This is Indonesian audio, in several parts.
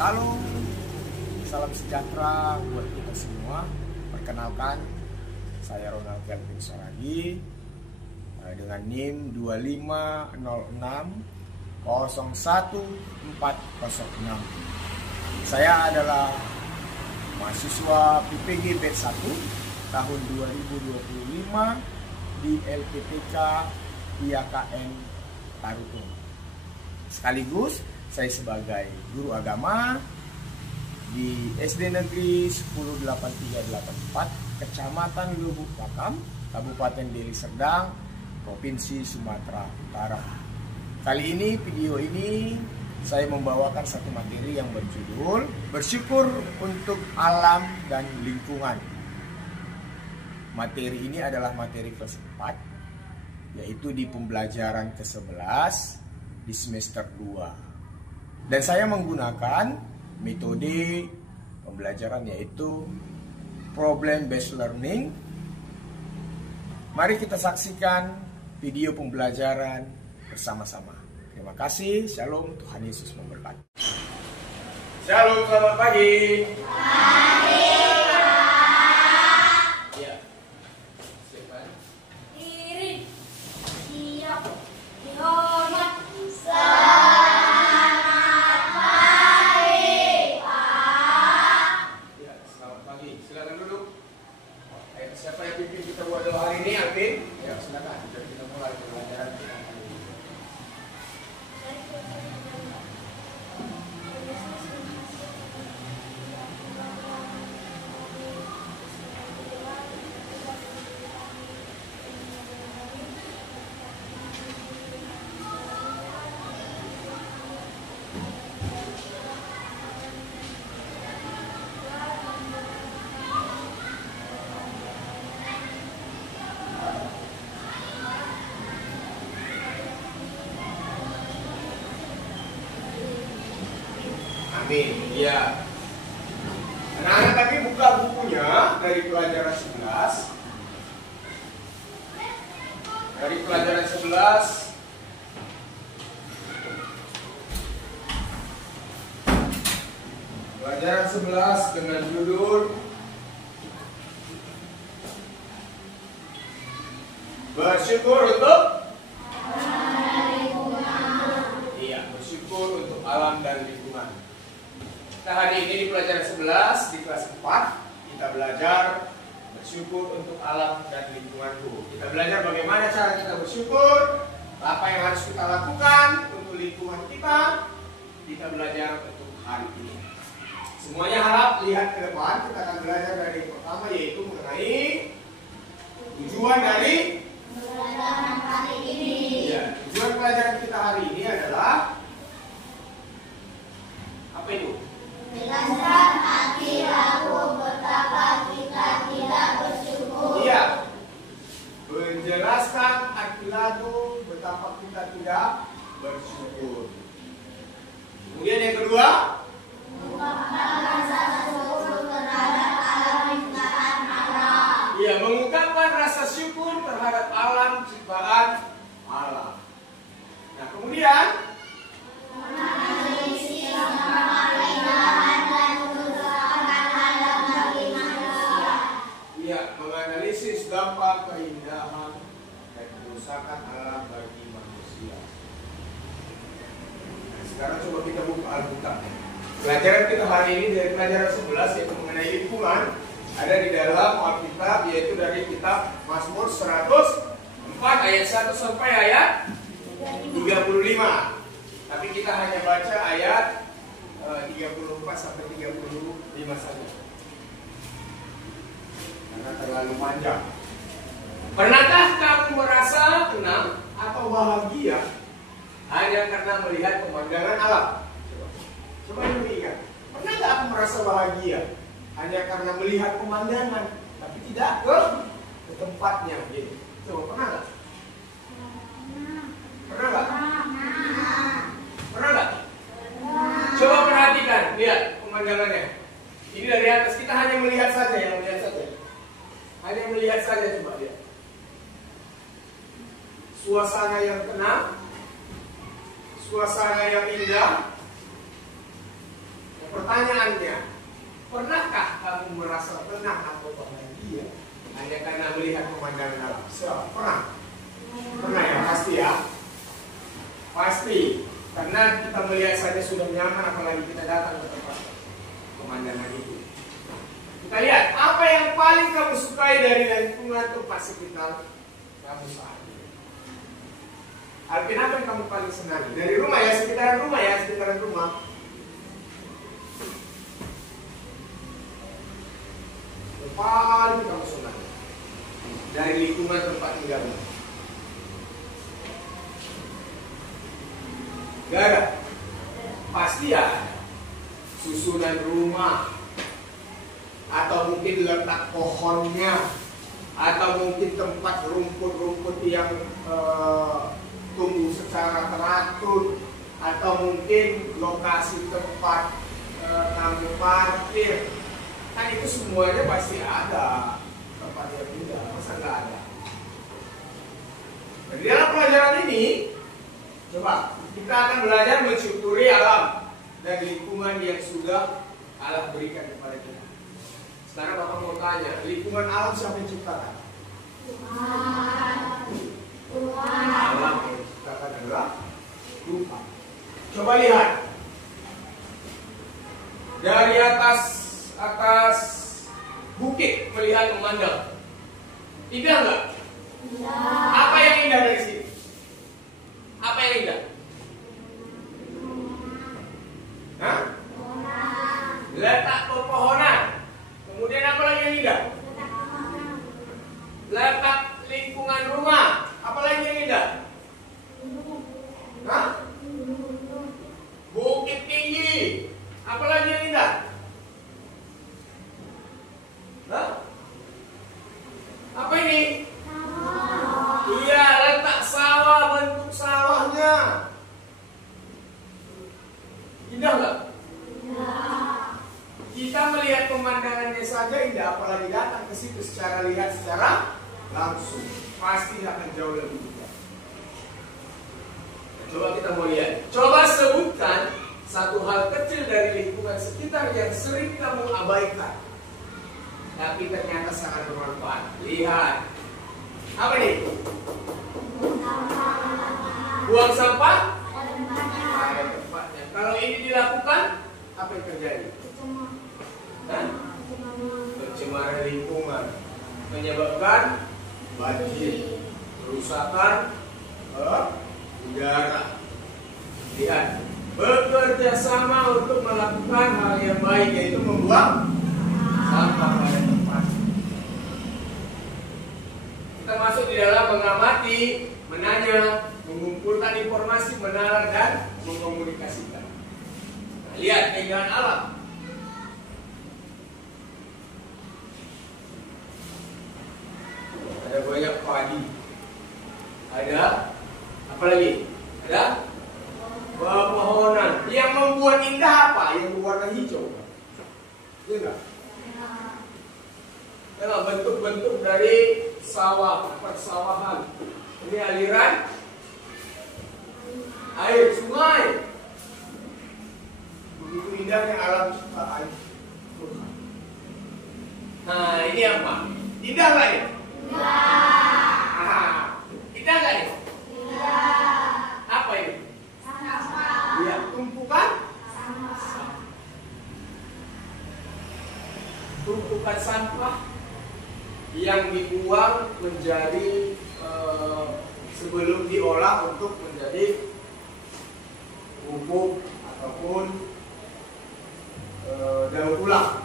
Shalom, salam sejahtera buat kita semua. Perkenalkan, saya Ronald Kelvin Soragi dengan NIM 2506011406. Saya adalah mahasiswa PPG Batch 1 tahun 2025 di LPTK IAKN Tarutung. Sekaligus saya sebagai guru agama di SD Negeri 108384 Kecamatan Lubuk Pakam, Kabupaten Deli Serdang, Provinsi Sumatera Utara. Kali ini, video ini saya membawakan satu materi yang berjudul Bersyukur untuk Alam dan Lingkungan. Materi ini adalah materi kelas 4, yaitu di pembelajaran ke-11 di semester 2. Dan saya menggunakan metode pembelajaran yaitu problem based learning. Mari kita saksikan video pembelajaran bersama-sama. Terima kasih. Shalom, Tuhan Yesus memberkati. Shalom, selamat pagi. Pagi, Pak. Ya. Siapa? Irin. Siap. Dihormat. Siapa yang pimpin kita buat doa hari ini, Alvin? Ya, silakan. Jadi kita mulai pembelajaran kita hari ini. Amin. Ya. Anak-anak tadi buka bukunya dari pelajaran 11. Dari pelajaran 11 pelajaran 11 dengan judul Bersyukur untuk Iya, bersyukur untuk alam dan lingkungan. Nah, hari ini di pelajaran 11 di kelas 4 kita belajar bersyukur untuk alam dan lingkunganku. Kita belajar bagaimana cara kita bersyukur, apa yang harus kita lakukan untuk lingkungan kita. Kita belajar untuk hari ini. Semuanya harap lihat ke depan. Kita akan belajar dari yang pertama, yaitu mengenai tujuan dari Pelajaran hari ini. Ya, tujuan pelajaran kita hari ini adalah apa itu? Menjelaskan arti lagu betapa kita tidak bersyukur. Iya. Menjelaskan arti lagu betapa kita tidak bersyukur. Kemudian yang kedua, Mengungkapkan rasa syukur terhadap alam ciptaan Allah. iya, mengungkapkan rasa syukur terhadap alam ciptaan Allah. Nah, kemudian Menganalisis dampak keindahan dan kerusakan alam bagi manusia. iya, menganalisis dampak keindahan dan kerusakan alam bagi manusia. Nah, sekarang coba kita buka Alkitab. Pelajaran kita hari ini dari pelajaran 11 yaitu mengenai lingkungan, ada di dalam Alkitab, yaitu dari kitab Mazmur 104 ayat 1 sampai ayat 35. Tapi kita hanya baca ayat 34 sampai 35 saja, karena terlalu panjang. Pernahkah kamu merasa tenang atau bahagia hanya karena melihat pemandangan alam? Coba dulu ingat, pernah nggak aku merasa bahagia hanya karena melihat pemandangan, tapi tidak ke tempatnya? Gitu. Coba pernah nggak? Pernah nggak? Pernah nggak? Coba perhatikan, lihat pemandangannya. Ini dari atas, kita hanya melihat saja, hanya melihat saja, coba lihat. Suasana yang tenang, suasana yang indah. Yang Pertanyaannya, pernahkah kamu merasa tenang atau bahagia hanya karena melihat pemandangan alam? Siapa? Pernah? Pernah ya? Pasti ya? Pasti. Karena kita melihat saja sudah nyaman, apalagi kita datang ke tempat pemandangan itu. Kita lihat, apa yang paling kamu sukai dari lingkungan tempat sekitar kamu saat ini? Alvin, apa yang kamu paling senang? Dari rumah ya, sekitaran rumah ya, sekitaran rumah. Yang paling kamu senang dari lingkungan tempat tinggalmu. Gara, pasti ada susunan rumah, atau mungkin letak pohonnya, atau mungkin tempat rumput-rumput yang tumbuh secara teratur, atau mungkin lokasi tempat kamu parkir. Kan itu semuanya pasti ada tempat yang indah, masa nggak ada? Nah, di dalam pelajaran ini, coba kita akan belajar mensyukuri alam dan lingkungan yang sudah Allah berikan kepada kita. Sekarang Bapak mau tanya, lingkungan alam siapa yang ciptakan? Tuhan. Alam yang diciptakan adalah Tuhan. Coba lihat dari atas bukit melihat memandang. Indah nggak? Apa yang indah dari sini? Apa yang indah? Hah? Letak pepohonan. Kemudian apa lagi yang indah? Letak lingkungan rumah. Apa lagi yang indah? Hah? Bukit tinggi. Apa lagi yang indah? Hah? Apa ini? Iya, letak sawah, bentuk sawahnya. Indah nggak? Kita melihat pemandangannya saja indah, apalagi datang ke situ secara lihat secara langsung, pasti akan jauh lebih indah. Coba kita mau lihat. Coba sebutkan satu hal kecil dari lingkungan sekitar yang sering kamu abaikan, tapi ternyata sangat bermanfaat. Lihat. Apa nih? Buang sampah? Pada tempatnya. Kalau ini dilakukan, apa yang terjadi? Pencemaran lingkungan, menyebabkan banjir, kerusakan udara. Lihat, bekerja sama untuk melakukan hal yang baik, yaitu membuang sampah pada tempat. Kita masuk di dalam mengamati, menanya, mengumpulkan informasi, menalar dan mengkomunikasikan. Nah, lihat keindahan alam. Ada banyak padi. Ada apa lagi? Ada pepohonan. Yang membuat indah apa? Yang berwarna hijau. Iya enggak? Ya, bentuk-bentuk dari sawah, persawahan. Ini aliran air sungai. Begitu indahnya alam ciptaan Tuhan. Nah, ini apa? Indah nggak ya? Indah nggak ya? Apa ini? Ya, tumpukan sampah yang dibuang menjadi sebelum diolah untuk menjadi pupuk ataupun daur ulang.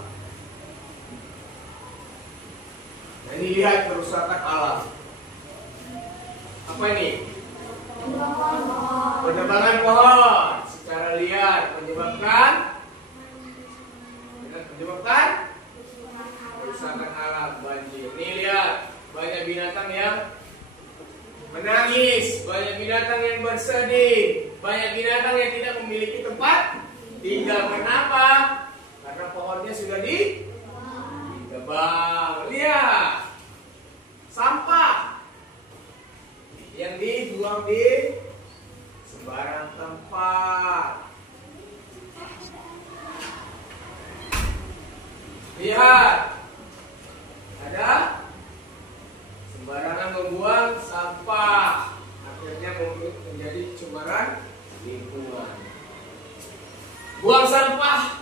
Nah, ini lihat kerusakan alam. Apa ini? Penebangan pohon secara liar menyebabkan kerusakan alam, banjir. Ini lihat, banyak binatang yang menangis, banyak binatang yang bersedih, banyak binatang yang tidak memiliki tempat tinggal. Kenapa? Karena pohonnya sudah ditebang. Lihat, sampah yang dibuang di sembarang tempat. Lihat, ada sembarangan membuang sampah, akhirnya menjadi cemaran lingkungan. Buang sampah,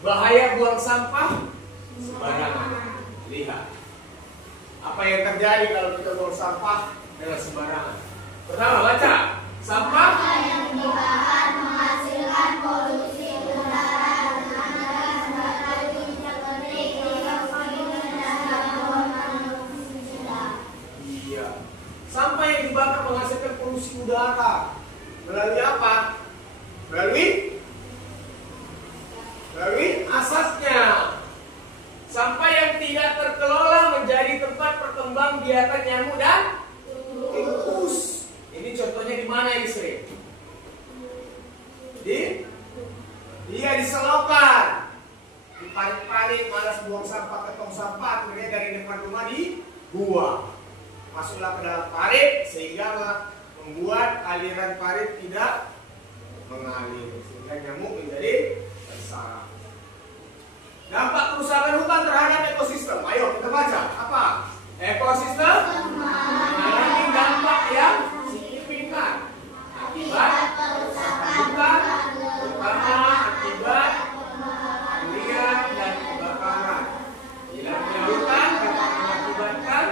bahaya buang sampah sembarangan. Lihat, apa yang terjadi kalau kita buang sampah dengan sembarangan. Pertama, baca. Sampah yang dibakar menghasilkan polusi udara dengan gas beracun seperti dioksida dan karbon monoksida. Iya. Sampah yang dibakar menghasilkan polusi udara. Melalui apa? Melalui asapnya. Sampah yang tidak terkelola menjadi tempat berkembang biakan nyamuk dan tikus. Ini contohnya di mana ini sering? Dia di selokan, di parit-parit, malas buang sampah ke tong sampah, kemudian dari depan rumah dibuang. Masuklah ke dalam parit sehingga membuat aliran parit tidak mengalir, sehingga nyamuk menjadi tersarap. Dampak kerusakan hutan terhadap ekosistem. Ayo kita baca. Apa? Ekosistem mengalami dampak yang signifikan akibat kerusakan hutan, terutama akibat pembakaran dan kebakaran. Hilangnya hutan dapat mengakibatkan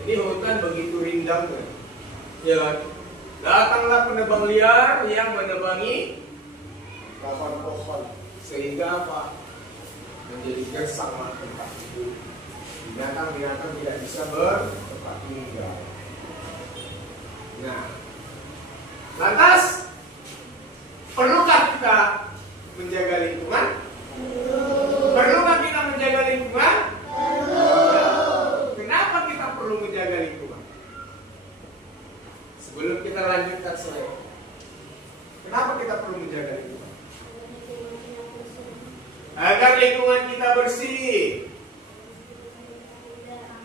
ini hutan begitu rindangnya. Ya, datanglah penebang liar yang menebangi pohon-pohon sehingga apa? Menjadi gersang tempat itu. Binatang-binatang tidak bisa bertempat tinggal. Nah, lantas perlukah kita menjaga lingkungan? Perlukah kita menjaga lingkungan? Kenapa kita perlu menjaga lingkungan? Sebelum kita lanjutkan slide, kenapa kita perlu menjaga lingkungan? Agar lingkungan kita bersih.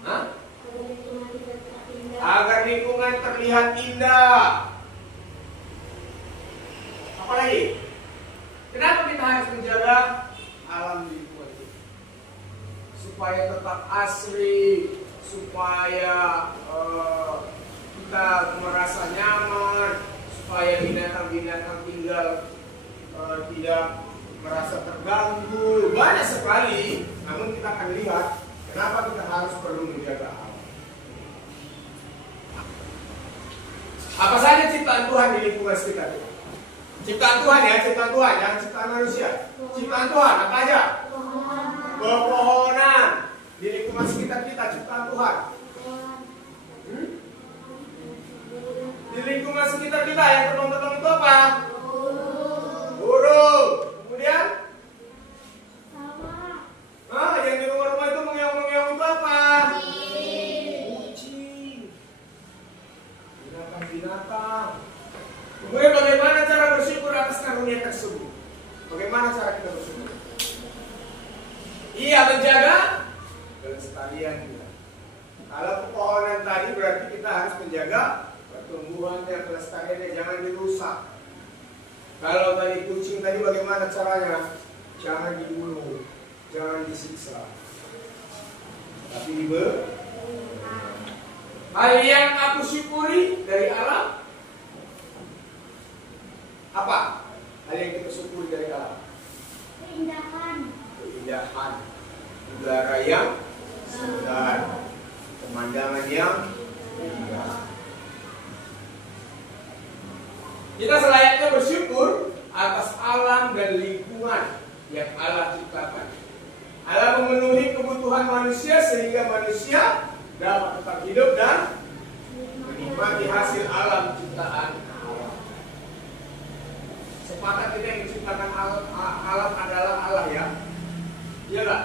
Hah? Agar lingkungan terlihat indah. Apa lagi? Kenapa kita harus menjaga alam lingkungan kita? Supaya tetap asri, supaya kita merasa nyaman, supaya binatang-binatang tinggal tidak merasa terganggu. Banyak sekali, namun kita akan lihat kenapa kita harus perlu menjaga alam. Apa saja ciptaan Tuhan di lingkungan sekitar kita? Ciptaan Tuhan ya, ciptaan Tuhan, jangan ciptaan manusia. Ciptaan Tuhan apa aja? Pepohonan di lingkungan sekitar kita, ciptaan Tuhan. Di lingkungan sekitar kita yang terbang-terbang itu apa? Burung. Kemudian? Yang di rumah-rumah itu mengeong-mengeong itu apa? Kucing. Binatang-binatang. Kemudian bagaimana cara bersyukur atas karunia tersebut? Bagaimana cara kita bersyukur? Iya, menjaga kelestarian kita. Kalau pepohonan tadi berarti kita harus menjaga pertumbuhannya, kelestariannya, jangan dirusak. Kalau tadi kucing tadi bagaimana caranya? Jangan dibunuh, jangan disiksa, tapi diberi. Hal yang aku syukuri dari alam apa? Hal yang kita syukuri dari alam. Keindahan, udara yang segar, pemandangan yang indah. Kita selayaknya bersyukur atas alam dan lingkungan yang Allah ciptakan. Allah memenuhi kebutuhan manusia sehingga manusia dapat tetap hidup dan menikmati hasil alam ciptaan Allah. Sepakat kita yang menciptakan alam adalah Allah ya? Iya nggak?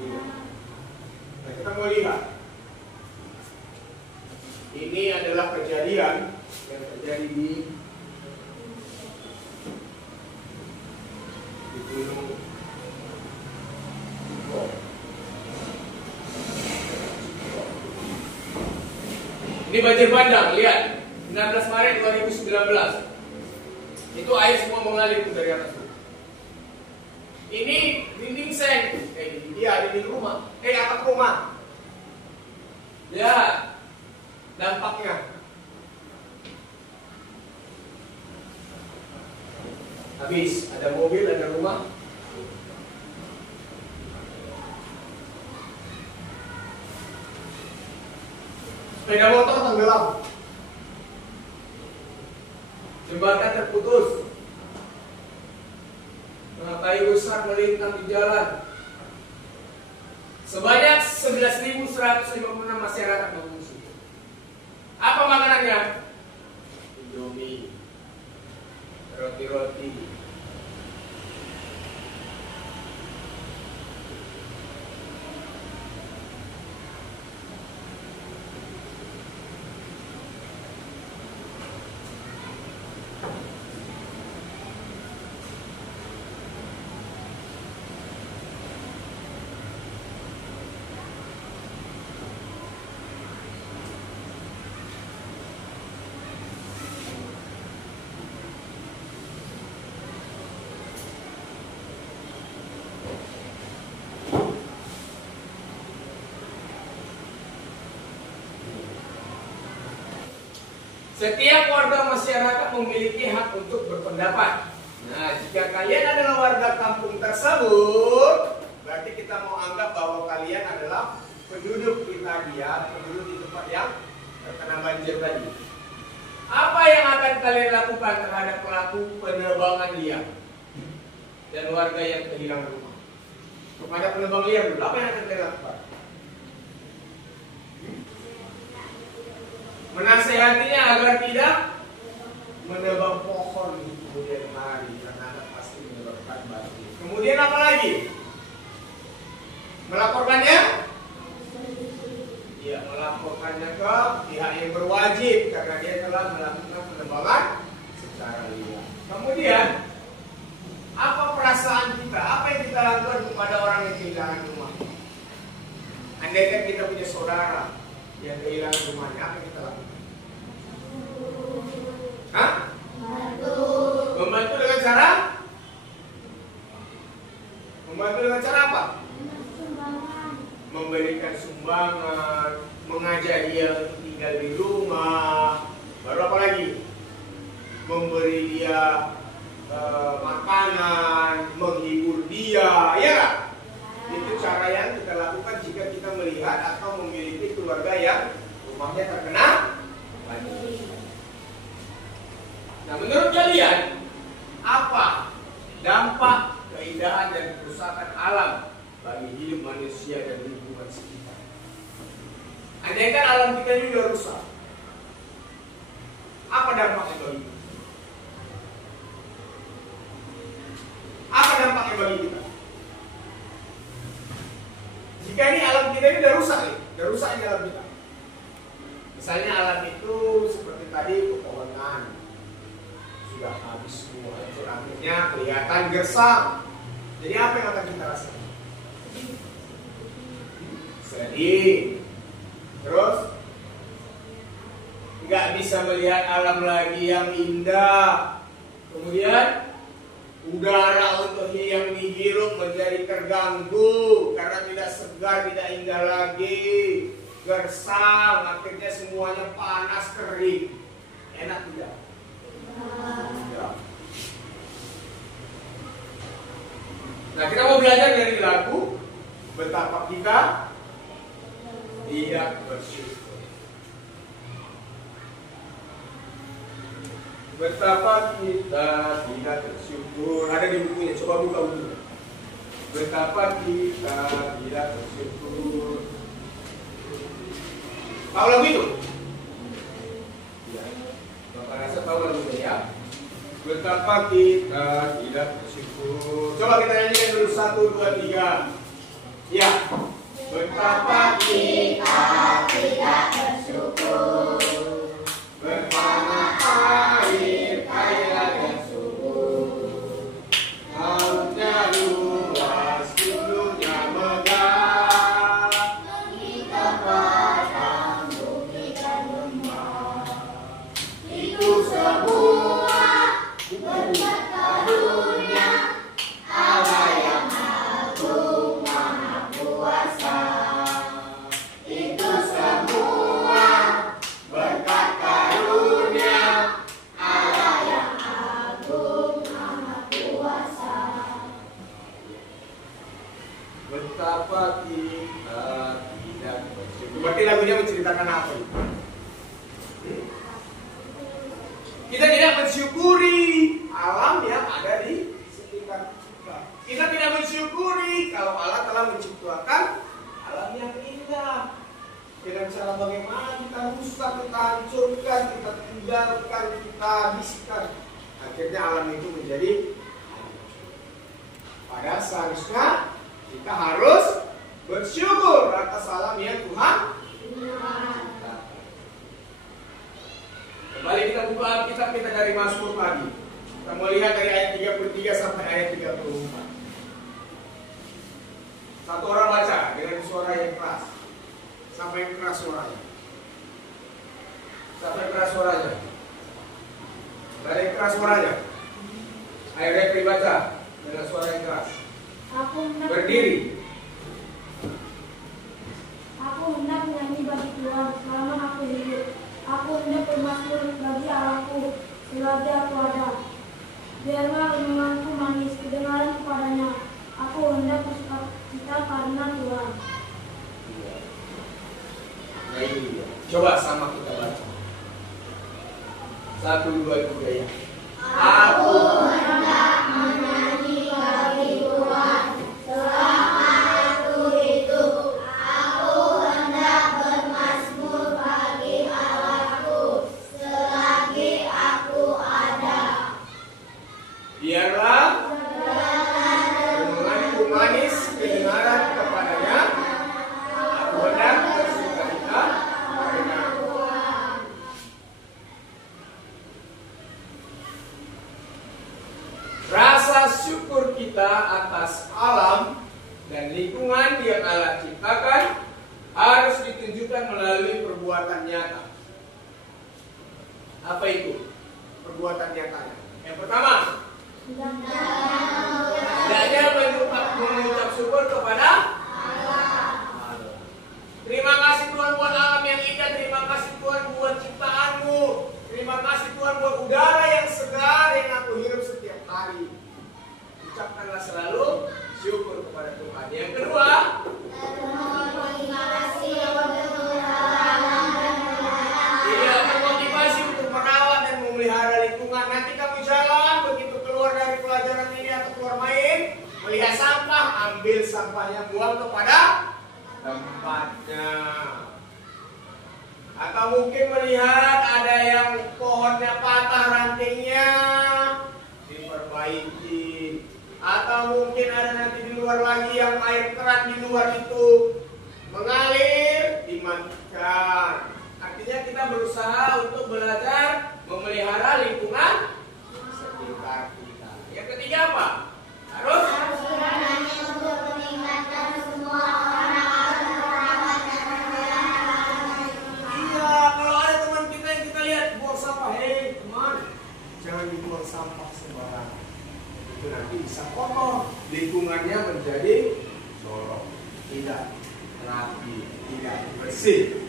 Iya. Nah, kita mau lihat. Ini adalah kejadian yang terjadi di Gunung Bukit. Ini banjir bandang, lihat. 16 Maret 2019. Itu air semua mengalir dari atas. Ini dinding seng. Dinding rumah. Atap rumah. Lihat dampaknya. Habis, ada mobil, ada rumah. Sepeda motor tenggelam. Jembatan terputus. Kayu besar melintang di jalan. Sebanyak 11.156 masyarakat mengungsi. Apa makanannya? Indomie, roti-roti. Setiap warga masyarakat memiliki hak untuk berpendapat. Nah, jika kalian adalah warga kampung tersebut, berarti kita mau anggap bahwa kalian adalah penduduk Italia, penduduk di tempat yang terkena banjir tadi. Apa yang akan kalian lakukan terhadap pelaku penebangan liar dan warga yang kehilangan rumah? Kepada penebang liar dulu, apa yang akan kalian lakukan? Menasehatinya agar tidak menebang pohon di kemudian hari karena pasti menyebabkan banjir. Kemudian apa lagi? Melaporkannya? Ya, melaporkannya ke pihak yang berwajib karena dia telah melakukan penebangan secara liar. Kemudian apa perasaan kita? Apa yang kita lakukan kepada orang yang kehilangan rumah? Andaikan kita punya saudara yang kehilangan rumahnya, apa yang kita lakukan? Hah? Membantu dengan cara? Membantu dengan cara apa? Memberikan sumbangan, mengajak dia untuk tinggal di rumah. Baru apa lagi? Memberi dia makanan, menghibur dia, ya kan? Itu cara yang kita lakukan jika kita melihat atau memiliki keluarga yang rumahnya terkena banjir. Nah, menurut kalian apa dampak keindahan dan kerusakan alam bagi hidup manusia dan lingkungan sekitar? Andaikan alam kita ini sudah rusak, apa dampaknya bagi kita? Apa dampaknya bagi kita? Jika ini alam kita ini sudah rusak nih, sudah rusak ini alam kita. Misalnya alam itu seperti tadi pepohonan sudah habis semua, akhirnya kelihatan gersang. Jadi apa yang akan kita rasakan? Sedih. Terus nggak bisa melihat alam lagi yang indah. Kemudian udara untuk yang dihirup menjadi terganggu karena tidak segar, tidak indah lagi, gersang, akhirnya semuanya panas, kering. Enak tidak? Tidak. Nah, kita mau belajar dari lagu betapa kita tidak bersyukur. Betapa kita tidak bersyukur. Ada di bukunya, coba buka bukunya. Betapa kita tidak bersyukur. Tahu lagu itu? Ya. Bapak rasa tahu lagunya ya? Betapa kita tidak bersyukur. Coba kita nyanyikan dulu 1, 2, 3. Ya. Betapa kita tidak bersyukur. Betapa air kaya dan subur, lautnya luas, gunungnya megah, kita padang, bukit dan gunung. betapa kita tidak bersyukur. Berarti lagunya menceritakan apa itu? Kita tidak mensyukuri alam yang ada di sekitar kita. Kita tidak mensyukuri kalau Allah telah menciptakan alam yang indah. Dengan cara bagaimana kita rusak, kita hancurkan, kita tinggalkan, kita habiskan. Akhirnya alam itu menjadi. Padahal seharusnya kita harus bersyukur atas alam yang Tuhan. Kembali kita buka Alkitab kita dari Mazmur lagi. Kita mau lihat dari ayat 33 sampai ayat 34. Satu orang baca dengan suara yang keras. Sampai keras suaranya. Sampai keras suaranya. Dari keras suaranya. Ayo Repri baca dengan suara yang keras. Berdiri. Aku hendak menyanyi bagi Tuhan selama aku hidup. Aku hendak bermasmur bagi Allahku selagi aku ada. Biarlah renunganku manis kedengaran kepadanya. Aku hendak bersukacita karena Tuhan. Nah ini dia. Coba sama kita baca. 1, 2, 3 ya. Aku hendak menyanyi bagi Tuhan selama aku hidup. Aku hendak bermasmur bagi Allahku selagi aku ada. Biarlah renunganku manis kedengaran kepadanya. Aku hendak bersukacita karena Tuhan. Rasa syukur kita atas alam dan lingkungan yang Allah ciptakan harus ditunjukkan melalui perbuatan nyata. Apa itu perbuatan nyatanya? Yang pertama, hendaknya mengucap syukur kepada Allah. Terima kasih Tuhan buat alam yang indah. Terima kasih Tuhan buat ciptaanmu. Terima kasih Tuhan buat udara yang segar yang aku hirup setiap hari. Ucapkanlah selalu syukur kepada Tuhan. Yang kedua, tidak termotivasi untuk merawat dan memelihara lingkungan. Nanti kamu jalan, begitu keluar dari pelajaran ini atau keluar main, melihat sampah, ambil sampahnya, buang kepada tempatnya. Atau mungkin melihat ada yang pohonnya patah rantingnya, diperbaiki. Atau mungkin ada nanti di luar lagi yang air keran di luar itu mengalir, dimatikan. Artinya kita berusaha untuk belajar memelihara lingkungan sekitar kita. Yang ketiga apa? Harus untuk meningkatkan semua orang harus merawat dan memelihara. Iya, kalau ada teman kita yang kita lihat buang sampah, hei teman, jangan dibuang sampah sembarangan. Itu nanti bisa kotor, lingkungannya menjadi jorok, tidak rapi, tidak bersih.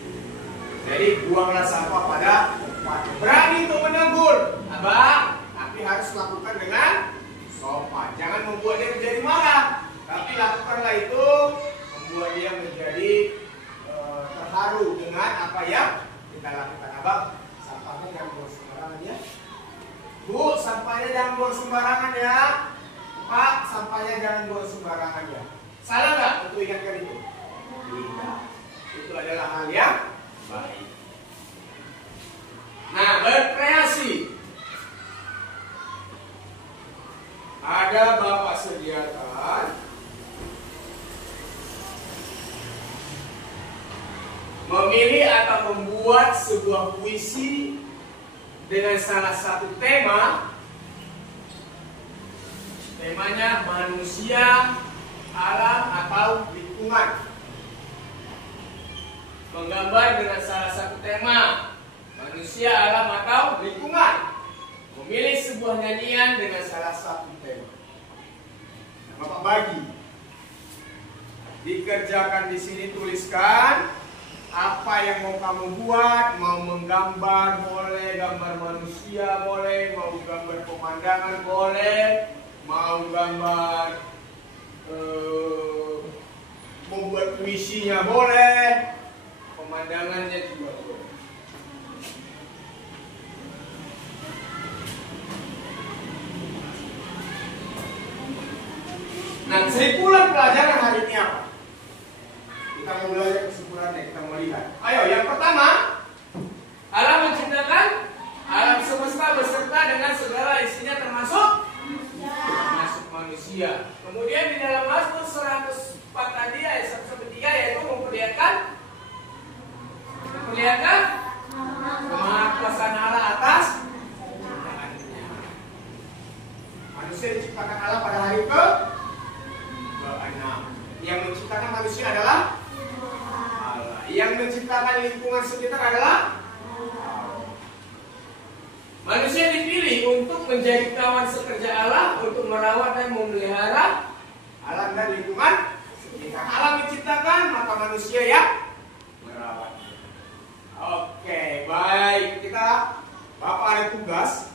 Jadi buanglah sampah pada tempatnya. Berani untuk menegur, abang, tapi harus lakukan dengan sopan. Jangan membuat dia menjadi marah, tapi lakukanlah itu membuat dia menjadi terharu dengan apa yang kita lakukan. Abang, sampahnya jangan buang sembarangan ya. Bu, sampahnya jangan buang sembarangan ya. Pak, sampahnya jangan buang sembarangan ya. Salah nggak untuk ingatkan itu? Tidak. Itu adalah hal yang baik. Nah, berkreasi. Ada Bapak sediakan memilih atau membuat sebuah puisi dengan salah satu tema. Temanya manusia, alam atau lingkungan. Menggambar dengan salah satu tema manusia, alam atau lingkungan. Memilih sebuah nyanyian dengan salah satu tema. Bapak bagi. Dikerjakan di sini, tuliskan apa yang mau kamu buat. Mau menggambar boleh, gambar manusia boleh, mau gambar pemandangan boleh, mau gambar puisinya boleh, pemandangannya juga boleh. Nah, kesimpulan pelajaran hari ini apa? Kita mau belajar kesimpulannya, kita mau lihat. Ayo, yang pertama, Allah menciptakan alam semesta beserta dengan segala isinya termasuk manusia. Kemudian di dalam Mazmur 104 tadi ayat 1-3 yaitu memperlihatkan kemahakuasaan Allah atas ciptaannya. Manusia diciptakan Allah pada hari ke-6. Yang menciptakan manusia adalah Allah. Yang menciptakan lingkungan sekitar adalah manusia dipilih untuk menjadi kawan sekerja Allah, untuk merawat dan memelihara alam dan lingkungan sekitar. Allah menciptakan, maka manusia yang merawat. Oke, baik. Bapak ada tugas,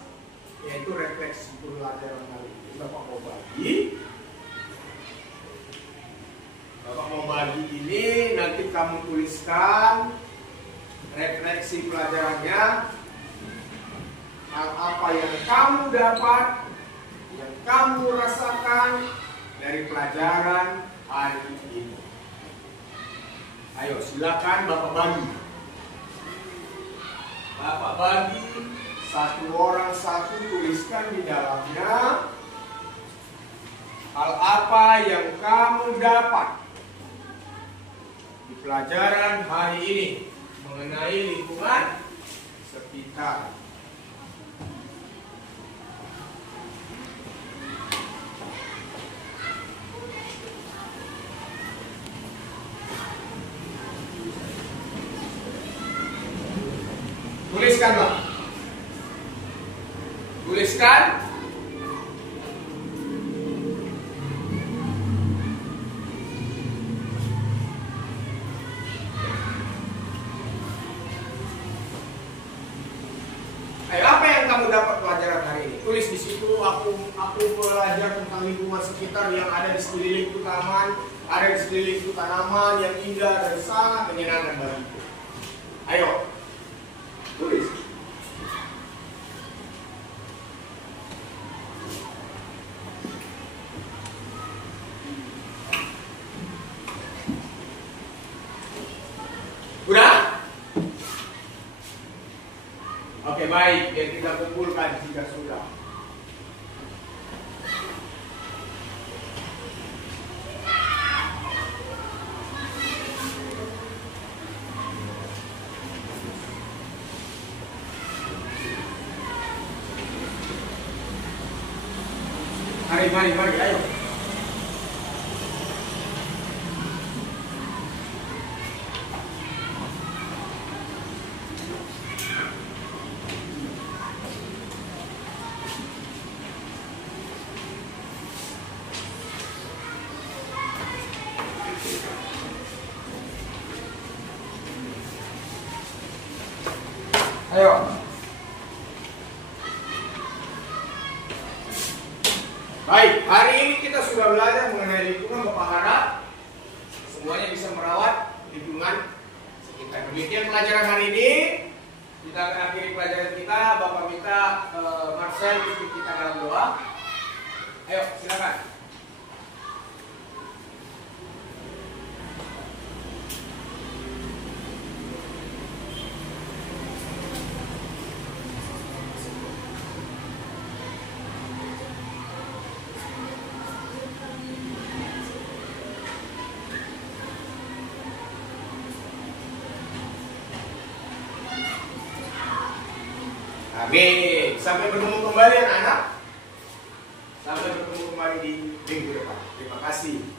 yaitu refleksi pelajaran kali ini. Bapak mau bagi ini, nanti kamu tuliskan refleksi pelajarannya. Hal apa yang kamu dapat, yang kamu rasakan dari pelajaran hari ini. Ayo silakan Bapak bagi. Bapak bagi, satu orang satu, tuliskan di dalamnya hal apa yang kamu dapat di pelajaran hari ini mengenai lingkungan sekitar. Tuliskan, Pak. Tuliskan. Ayo, apa yang kamu dapat pelajaran hari ini? Tulis di situ. Aku belajar tentang lingkungan sekitar yang ada di sekelilingku, taman, ada di sekelilingku tanaman yang indah dan sangat menyenangkan bagiku. Ayo. Tulis. Udah? Oke, baik. Biar kita kumpulkan jika sudah. Mari, ayo. Ayo. Baik, hari ini kita sudah belajar mengenai lingkungan. Bapak harap semuanya bisa merawat lingkungan sekitar. Demikian pelajaran hari ini. Kita akan akhiri pelajaran kita. Bapak minta Marcel untuk kita dalam doa. Ayo, silakan. Amin. Sampai bertemu kembali anak-anak. Sampai bertemu kembali di minggu depan. Terima kasih.